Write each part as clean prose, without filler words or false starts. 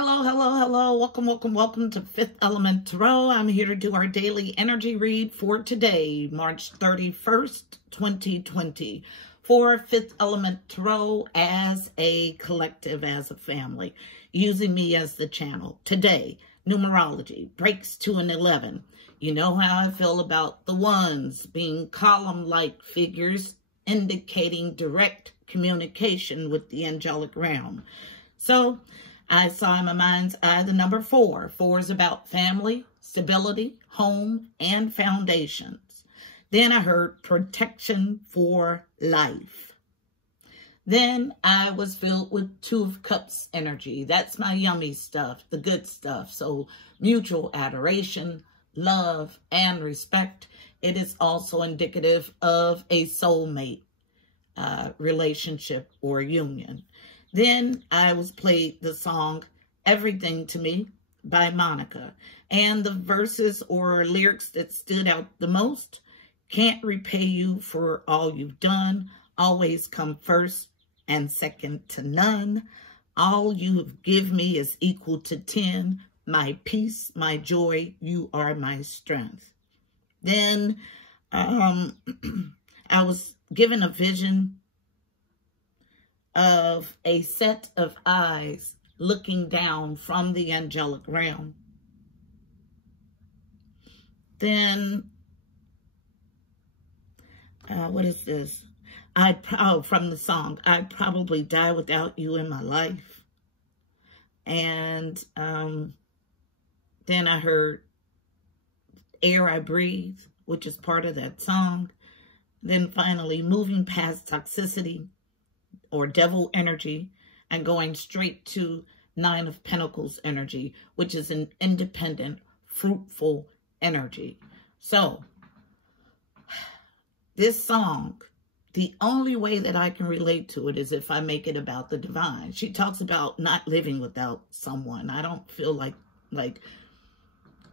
Hello, hello, hello. Welcome, welcome, welcome to Fifth Element Tarot. I'm here to do our daily energy read for today, March 31st, 2020, for Fifth Element Tarot as a collective, as a family, using me as the channel. Today, numerology, breaks to an 11. You know how I feel about the ones being column-like figures indicating direct communication with the angelic realm. So, I saw in my mind's eye the number 4. 4 is about family, stability, home, and foundations. Then I heard protection for life. Then I was filled with 2 of Cups energy. That's my yummy stuff, the good stuff. So mutual adoration, love, and respect. It is also indicative of a soulmate relationship or union. Then I was played the song Everything to Me by Monica. And the verses or lyrics that stood out the most: can't repay you for all you've done, always come first and second to none. All you give me is equal to 10. My peace, my joy, you are my strength. Then I was given a vision of a set of eyes looking down from the angelic realm. Then, what is this? From the song, I'd probably die without you in my life. And then I heard Air I Breathe, which is part of that song. Then finally, moving past toxicity or devil energy and going straight to 9 of Pentacles energy, which is an independent, fruitful energy. So this song, the only way that I can relate to it is if I make it about the divine. She talks about not living without someone. I don't feel like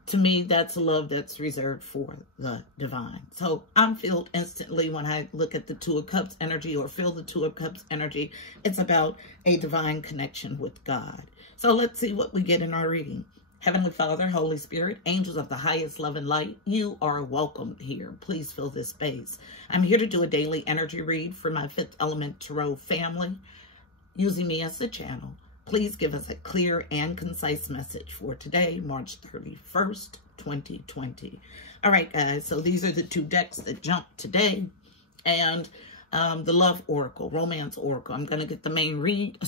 to me, that's a love that's reserved for the divine. So I'm filled instantly when I look at the 2 of Cups energy or feel the 2 of Cups energy. It's about a divine connection with God. So let's see what we get in our reading. Heavenly Father, Holy Spirit, angels of the highest love and light, you are welcome here. Please fill this space. I'm here to do a daily energy read for my Fifth Element Tarot family, using me as the channel. Please give us a clear and concise message for today, March 31st, 2020. All right, guys, so these are the 2 decks that jumped today. And the Love Oracle, Romance Oracle. I'm going to get the main read,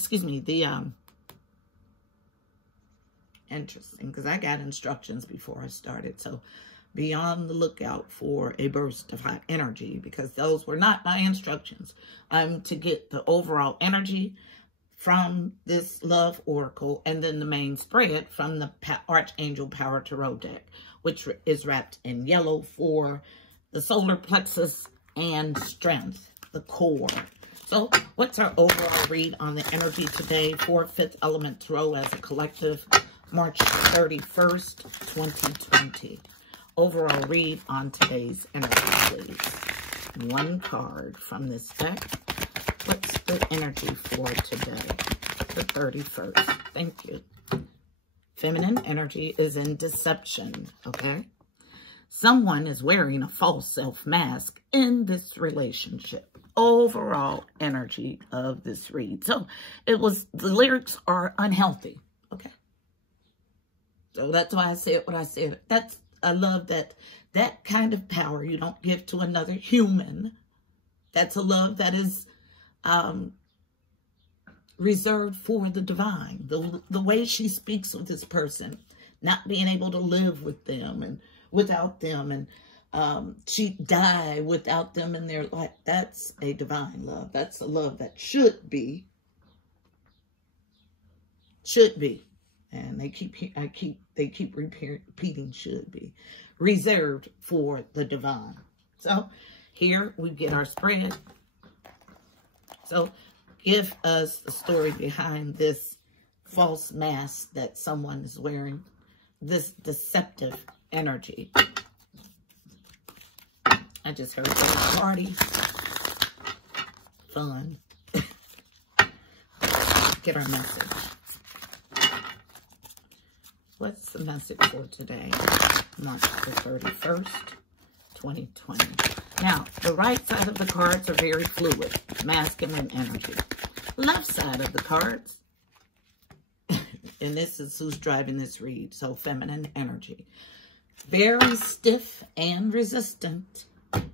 interesting, because I got instructions before I started. So be on the lookout for a burst of hot energy, because those were not my instructions. I'm to get the overall energy from this Love Oracle, and then the main spread from the Archangel Power Tarot deck, which is wrapped in yellow for the solar plexus and strength, the core. So what's our overall read on the energy today for Fifth Element Tarot as a collective, March 31st, 2020? Overall read on today's energy, please. 1 card from this deck. What's the energy for today, the 31st? Thank you. Feminine energy is in deception, okay? Someone is wearing a false self-mask in this relationship. Overall energy of this read. So the lyrics are unhealthy, okay? So that's why I said what I said. I love that kind of power you don't give to another human. That's a love that is reserved for the divine. The way she speaks with this person, not being able to live with them and without them, and she die without them in their life. That's a divine love. That's a love that should be, and they keep repeating should be, reserved for the divine. So here we get our spread. So give us the story behind this false mask that someone is wearing, this deceptive energy. I just heard party, fun. Get our message. What's the message for today? March the 31st, 2020. Now, the right side of the cards are very fluid, masculine energy. Left side of the cards, and this is who's driving this read, so feminine energy. Very stiff and resistant.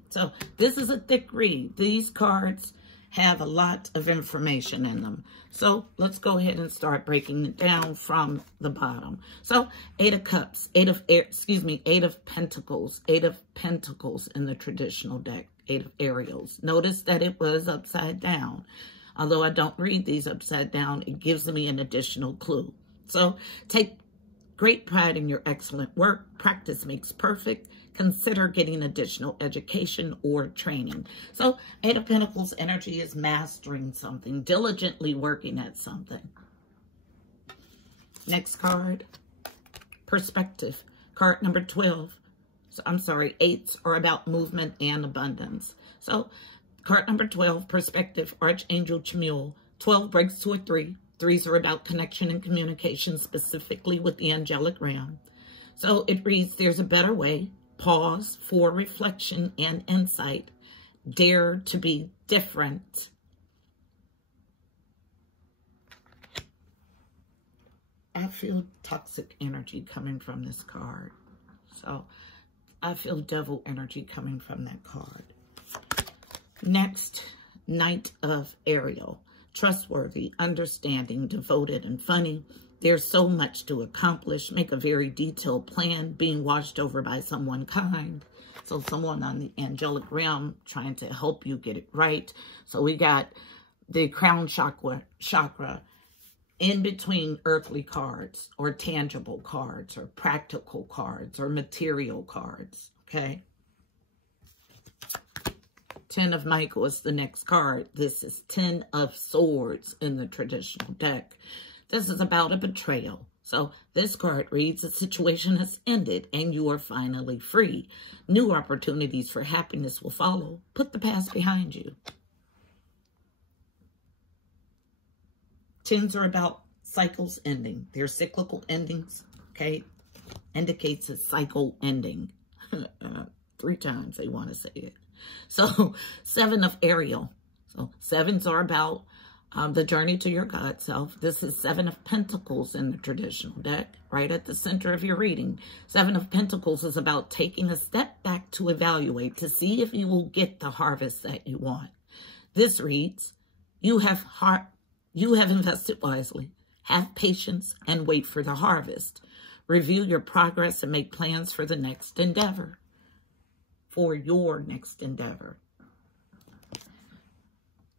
So this is a thick read. These cards have a lot of information in them. So let's go ahead and start breaking it down from the bottom. So 8 of Cups, 8 of Pentacles, 8 of Pentacles in the traditional deck, 8 of Ariels. Notice that it was upside down. Although I don't read these upside down, it gives me an additional clue. So take great pride in your excellent work. Practice makes perfect. Consider getting additional education or training. So 8 of Pentacles energy is mastering something, diligently working at something. Next card, Perspective. Card number 12. So I'm sorry, 8s are about movement and abundance. So card number 12, Perspective, Archangel Chamuel. 12 breaks to a 3. 3s are about connection and communication, specifically with the angelic realm. So it reads, there's a better way. Pause for reflection and insight. Dare to be different. I feel toxic energy coming from this card. So I feel devil energy coming from that card. Next, Knight of Ariel. Trustworthy, understanding, devoted, and funny. There's so much to accomplish. Make a very detailed plan, being watched over by someone kind. So someone on the angelic realm trying to help you get it right. So we got the crown chakra in between earthly cards or tangible cards or practical cards or material cards, okay? 10 of Michael is the next card. This is 10 of Swords in the traditional deck. This is about a betrayal. So this card reads, a situation has ended and you are finally free. New opportunities for happiness will follow. Put the past behind you. 10s are about cycles ending. They're cyclical endings, okay? Indicates a cycle ending. 3 times they want to say it. So 7 of Ariel. So 7s are about the journey to your God self. This is 7 of Pentacles in the traditional deck, right at the center of your reading. 7 of Pentacles is about taking a step back to evaluate, to see if you will get the harvest that you want. This reads, you have invested wisely. Have patience and wait for the harvest. Review your progress and make plans for the next endeavor. For your next endeavor.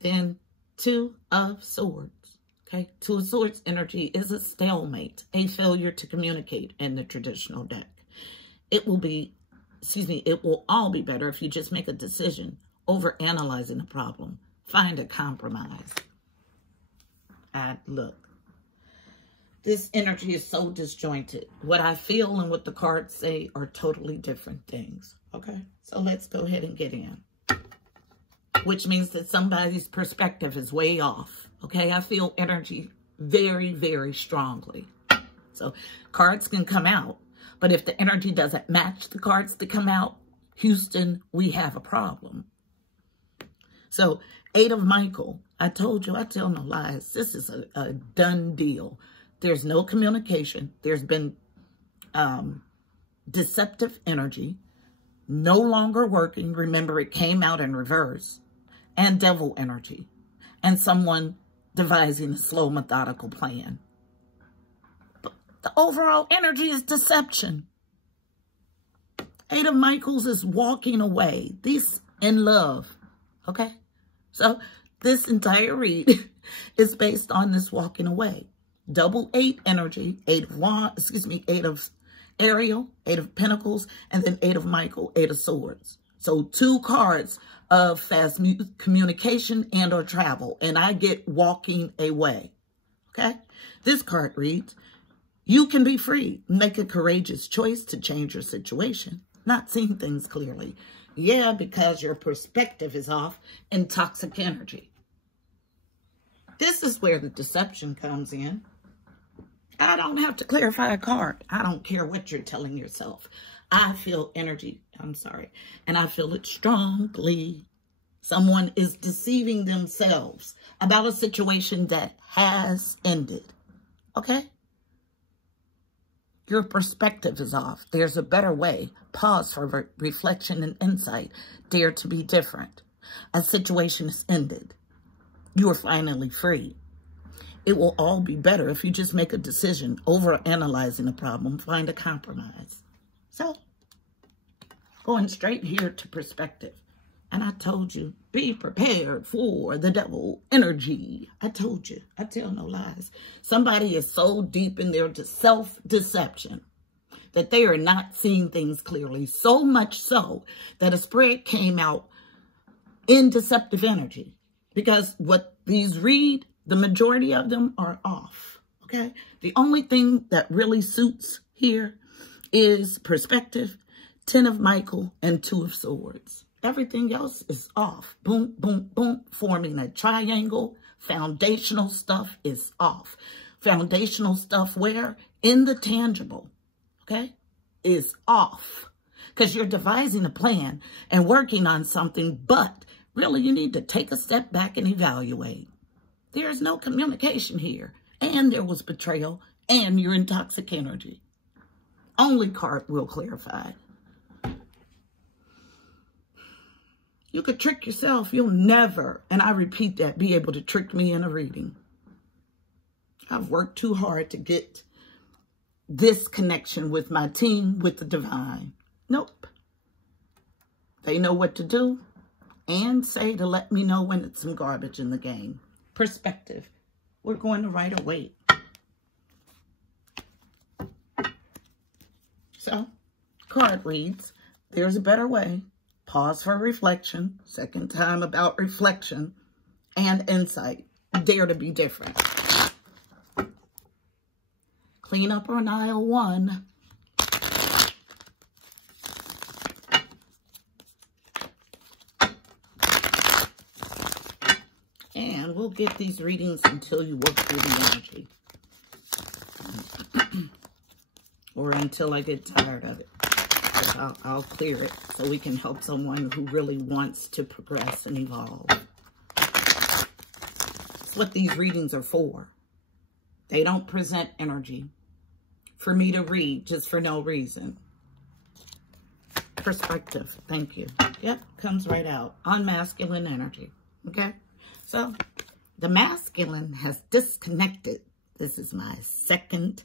Then 2 of Swords, okay? 2 of Swords energy is a stalemate, a failure to communicate in the traditional deck. It will all be better if you just make a decision over analyzing the problem. Find a compromise. And look, this energy is so disjointed. What I feel and what the cards say are totally different things, okay? So let's go ahead and get in. Which means that somebody's perspective is way off, okay? I feel energy very, very strongly. So cards can come out, but if the energy doesn't match the cards that come out, Houston, we have a problem. So 8 of Michael, I told you, I tell no lies. This is a done deal. There's no communication. There's been deceptive energy, no longer working. Remember, it came out in reverse. And devil energy, and someone devising a slow, methodical plan. But the overall energy is deception. 8 of Michaels is walking away. This in love, okay? So this entire read is based on this walking away. Double 8 energy, 8 of Ariel, 8 of Pentacles, and then 8 of Michael, 8 of Swords. So 2 cards of fast communication and or travel. And I get walking away. Okay? This card reads, you can be free. Make a courageous choice to change your situation. Not seeing things clearly. Yeah, because your perspective is off and toxic energy. This is where the deception comes in. I don't have to clarify a card. I don't care what you're telling yourself. I feel energy. I'm sorry. And I feel it strongly. Someone is deceiving themselves about a situation that has ended. Okay? Your perspective is off. There's a better way. Pause for reflection and insight. Dare to be different. A situation is ended. You are finally free. It will all be better if you just make a decision. Over analyzing a problem, find a compromise. So, going straight here to perspective. And I told you, be prepared for the devil energy. I told you. I tell no lies. Somebody is so deep in their self-deception that they are not seeing things clearly. So much so that a spread came out in deceptive energy. Because what these read, the majority of them are off. Okay? The only thing that really suits here is perspective, 10 of Michael, and 2 of Swords. Everything else is off. Boom, boom, boom. Forming a triangle. Foundational stuff is off. Foundational stuff where? In the tangible. Okay? Is off. Because you're devising a plan and working on something, but really you need to take a step back and evaluate. There's no communication here. And there was betrayal. And you're in toxic energy. Only card will clarify. You could trick yourself. You'll never, and I repeat that, be able to trick me in a reading. I've worked too hard to get this connection with my team, with the divine. Nope. They know what to do and say to let me know when it's some garbage in the game. Perspective. We're going to write a weight. So, card reads, there's a better way. Pause for reflection. Second time about reflection and insight. Dare to be different. Clean up on aisle 1. And we'll get these readings until you work through the energy. Or until I get tired of it. I'll clear it so we can help someone who really wants to progress and evolve. That's what these readings are for. They don't present energy for me to read just for no reason. Perspective. Thank you. Yep, comes right out. On masculine energy. Okay? So, the masculine has disconnected. This is my second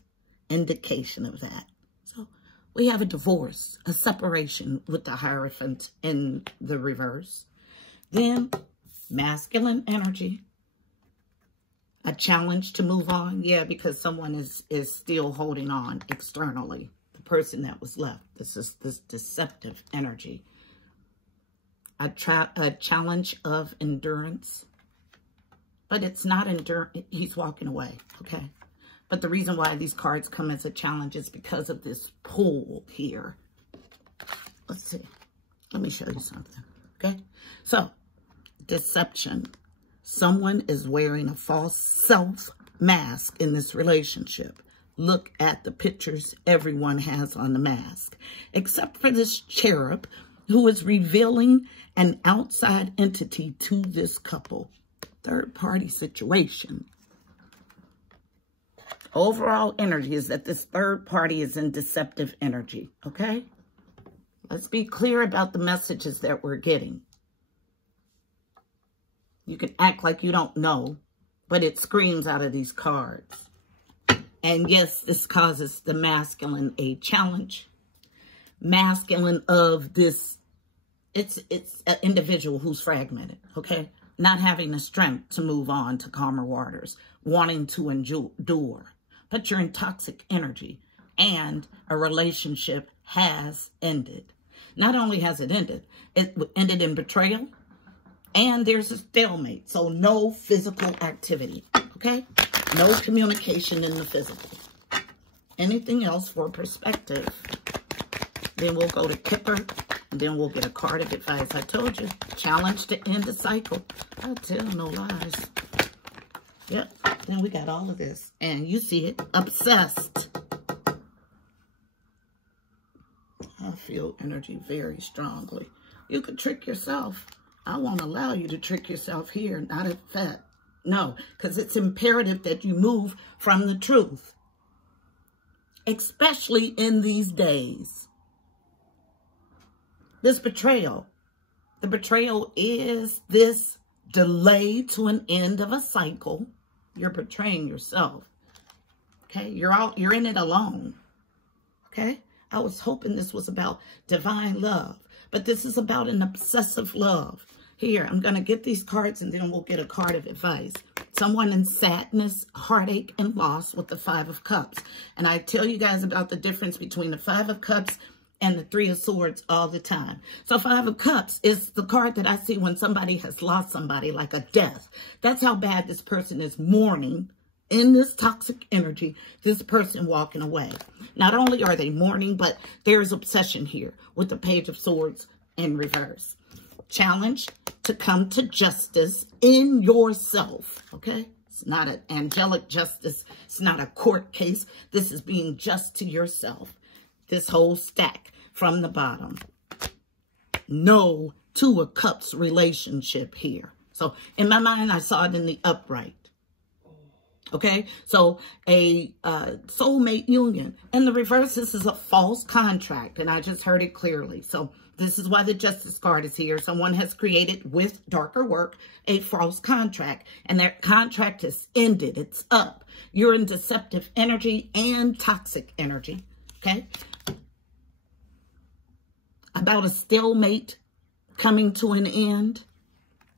indication of that. So, we have a divorce, a separation with the Hierophant in the reverse. Then, masculine energy. A challenge to move on. Yeah, because someone is still holding on externally. The person that was left. This is this deceptive energy. A challenge of endurance. But it's not endurance. He's walking away. Okay. But the reason why these cards come as a challenge is because of this pull here. Let's see. Let me show you something. Okay. So, deception. Someone is wearing a false self mask in this relationship. Look at the pictures everyone has on the mask. Except for this cherub who is revealing an outside entity to this couple. Third-party situation. Overall energy is that this third party is in deceptive energy, okay? Let's be clear about the messages that we're getting. You can act like you don't know, but it screams out of these cards. And yes, this causes the masculine a challenge. Masculine of this, it's an individual who's fragmented, okay? Not having the strength to move on to calmer waters, wanting to endure. But you're in toxic energy and a relationship has ended. Not only has it ended in betrayal and there's a stalemate. So no physical activity, okay? No communication in the physical. Anything else for perspective? Then we'll go to Kipper. And then we'll get a card of advice. I told you, challenge to end the cycle. I tell no lies. Yep, Then we got all of this. And you see it. Obsessed. I feel energy very strongly. You could trick yourself. I won't allow you to trick yourself here. Not at that. No, because it's imperative that you move from the truth. Especially in these days. This betrayal. The betrayal is this delay to an end of a cycle. You're betraying yourself. Okay? You're in it alone. Okay? I was hoping this was about divine love. But this is about an obsessive love. Here, I'm going to get these cards and then we'll get a card of advice. Someone in sadness, heartache, and loss with the 5 of Cups. And I tell you guys about the difference between the 5 of Cups and the 3 of Swords all the time. So 5 of Cups is the card that I see when somebody has lost somebody, like a death. That's how bad this person is mourning in this toxic energy, this person walking away. Not only are they mourning, but there's obsession here with the Page of Swords in reverse. Challenge to come to justice in yourself, okay? It's not an angelic justice. It's not a court case. This is being just to yourself. This whole stack from the bottom. No 2 of Cups relationship here. So in my mind, I saw it in the upright. Okay, so a soulmate union. In the reverse, this is a false contract, and I just heard it clearly. So this is why the Justice card is here. Someone has created, with darker work, a false contract, and that contract has ended. It's up. You're in deceptive energy and toxic energy, okay? About a stalemate coming to an end.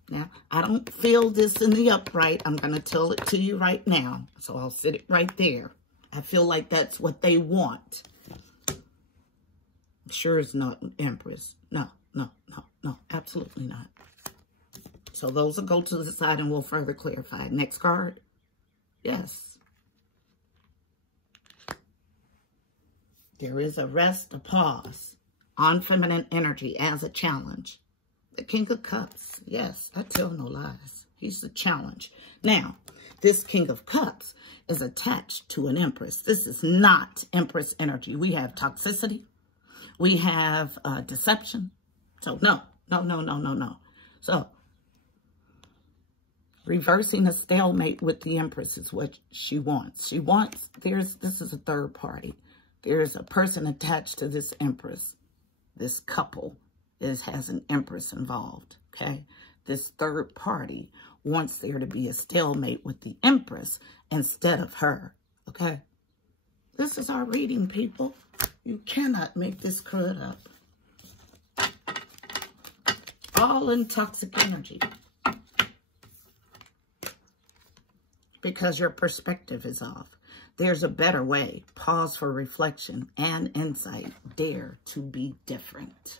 Now, I don't feel this in the upright. I'm going to tell it to you right now. So I'll sit it right there. I feel like that's what they want. Sure is not an Empress. No, absolutely not. So those will go to the side and we'll further clarify. Next card. Yes. There is a rest, a pause on feminine energy as a challenge. The King of Cups. Yes, I tell no lies. He's the challenge. Now, this King of Cups is attached to an Empress. This is not Empress energy. We have toxicity. We have deception. So, no. So, reversing a stalemate with the Empress is what she wants. This is a third party. There's a person attached to this Empress. This couple has an Empress involved, okay? This third party wants there to be a stalemate with the Empress instead of her, okay? This is our reading, people. You cannot make this crud up. All in toxic energy. Because your perspective is off. There's a better way. Pause for reflection and insight. Dare to be different.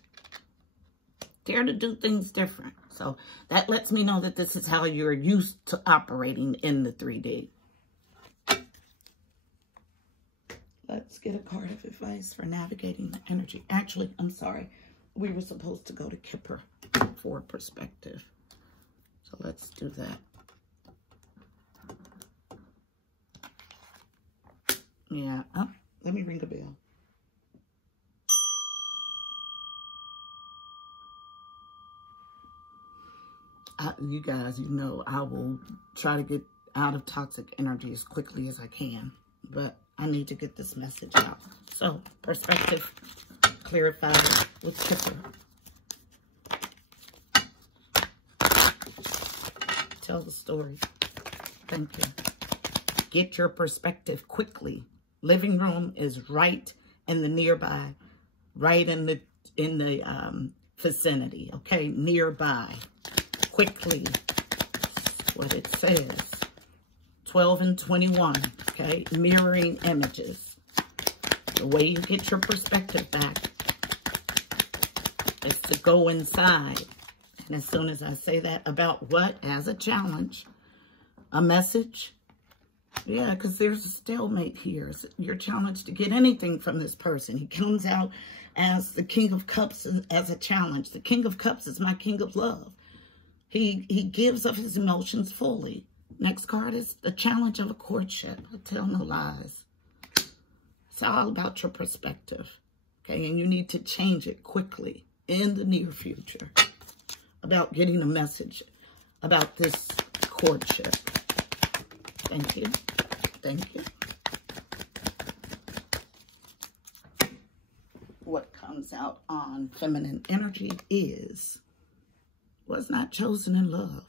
Dare to do things different. So that lets me know that this is how you're used to operating in the 3D. Let's get a card of advice for navigating the energy. Actually, I'm sorry. We were supposed to go to Kipper for perspective. So let's do that. Yeah. Oh, let me ring a bell. You guys, you know, I will try to get out of toxic energy as quickly as I can. But I need to get this message out. So, perspective clarified with Kipper. Tell the story. Thank you. Get your perspective quickly. Living room is right in the nearby, right in the vicinity. Okay, nearby. Quickly. That's what it says. 12 and 21. Okay, mirroring images. The way you get your perspective back is to go inside. And as soon as I say that, about what? As a challenge. A message. Yeah, because there's a stalemate here. It's your challenge to get anything from this person. He comes out as the King of Cups as a challenge. The King of Cups is my King of Love. He gives of his emotions fully. Next card is the challenge of a courtship. I tell no lies. It's all about your perspective. Okay, and you need to change it quickly in the near future about getting a message about this courtship. Thank you. Thank you. What comes out on feminine energy is, was not chosen in love.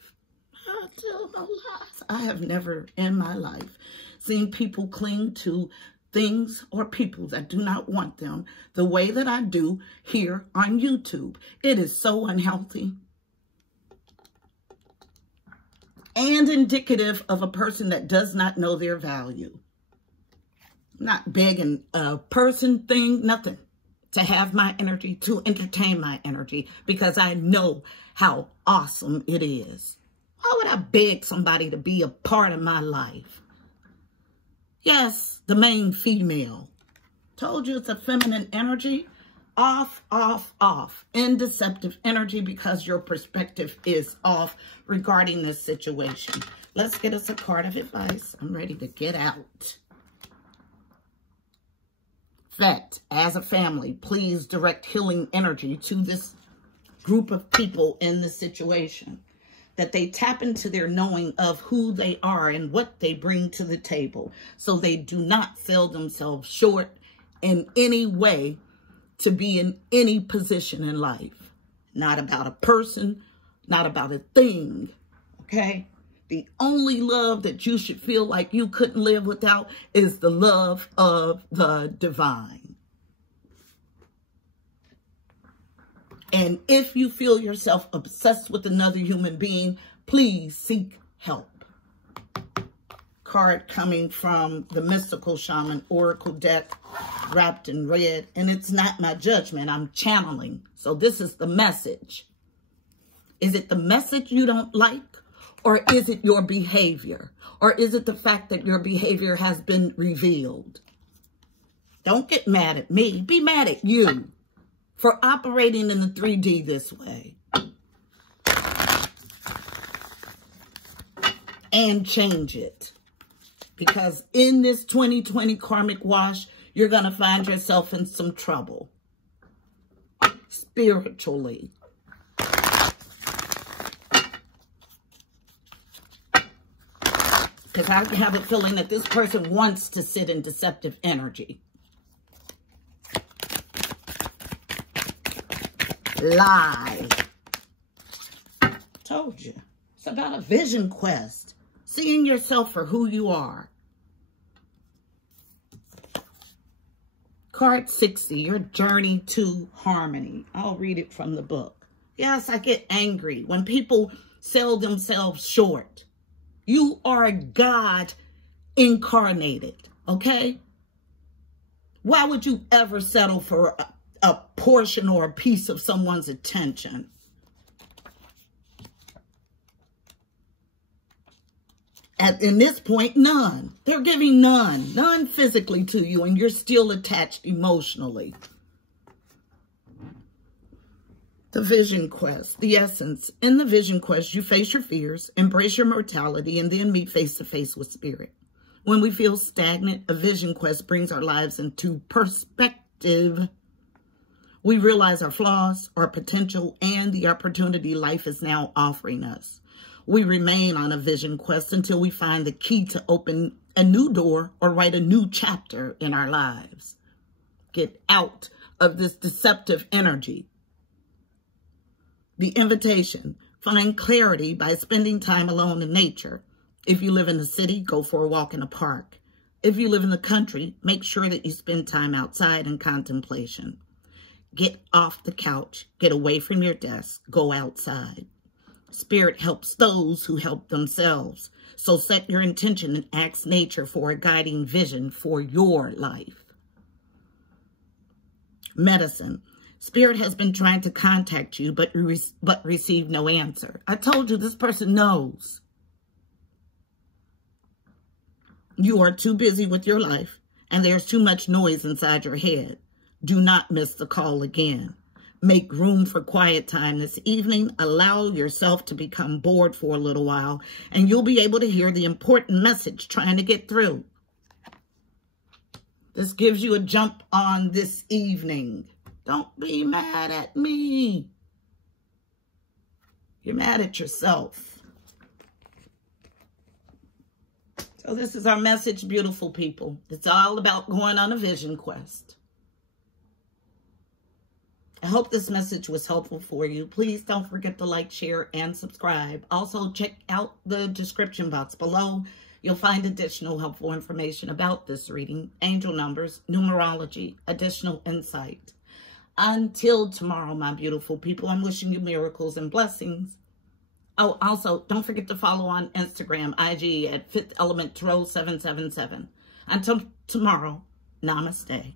I tell no lies. I have never in my life seen people cling to things or people that do not want them the way that I do here on YouTube. It is so unhealthy and indicative of a person that does not know their value. I'm not begging a person, thing, nothing to have my energy, to entertain my energy, because I know how awesome it is. Why would I beg somebody to be a part of my life? Yes, the main female. Told you it's a feminine energy. Off, off, off. In deceptive energy because your perspective is off regarding this situation. Let's get us a card of advice. I'm ready to get out. Vet, as a family, please direct healing energy to this group of people in this situation. That they tap into their knowing of who they are and what they bring to the table, so they do not sell themselves short in any way to be in any position in life. Not about a person, not about a thing, okay? The only love that you should feel like you couldn't live without is the love of the divine. And if you feel yourself obsessed with another human being, please seek help. Card coming from the Mystical Shaman Oracle deck, wrapped in red. And it's not my judgment, I'm channeling. So this is the message. Is it the message you don't like? Or is it your behavior? Or is it the fact that your behavior has been revealed? Don't get mad at me. Be mad at you for operating in the 3D this way. And change it. Because in this 2020 karmic wash, you're going to find yourself in some trouble. Spiritually. Because I have a feeling that this person wants to sit in deceptive energy. Lie. Told you. It's about a vision quest. Seeing yourself for who you are. Card 60, your journey to harmony. I'll read it from the book. Yes, I get angry when people sell themselves short. You are God incarnated, okay? Why would you ever settle for a portion or a piece of someone's attention? In this point, none. They're giving none. None physically to you, and you're still attached emotionally. The vision quest, the essence. In the vision quest, you face your fears, embrace your mortality, and then meet face to face with spirit. When we feel stagnant, a vision quest brings our lives into perspective. We realize our flaws, our potential, and the opportunity life is now offering us. We remain on a vision quest until we find the key to open a new door or write a new chapter in our lives. Get out of this deceptive energy. The invitation, find clarity by spending time alone in nature. If you live in the city, go for a walk in a park. If you live in the country, make sure that you spend time outside in contemplation. Get off the couch, get away from your desk, go outside. Spirit helps those who help themselves. So set your intention and ask nature for a guiding vision for your life. Medicine. Spirit has been trying to contact you, but received no answer. I told you this person knows. You are too busy with your life, and there's too much noise inside your head. Do not miss the call again. make room for quiet time this evening. Allow yourself to become bored for a little while, and you'll be able to hear the important message trying to get through. This gives you a jump on this evening. Don't be mad at me. You're mad at yourself. So this is our message, beautiful people. It's all about going on a vision quest. I hope this message was helpful for you. Please don't forget to like, share, and subscribe. Also, check out the description box below. You'll find additional helpful information about this reading, angel numbers, numerology, additional insight. Until tomorrow, my beautiful people, I'm wishing you miracles and blessings. Oh, also, don't forget to follow on Instagram, IG at 5th Element Tarot 777. Until tomorrow, namaste.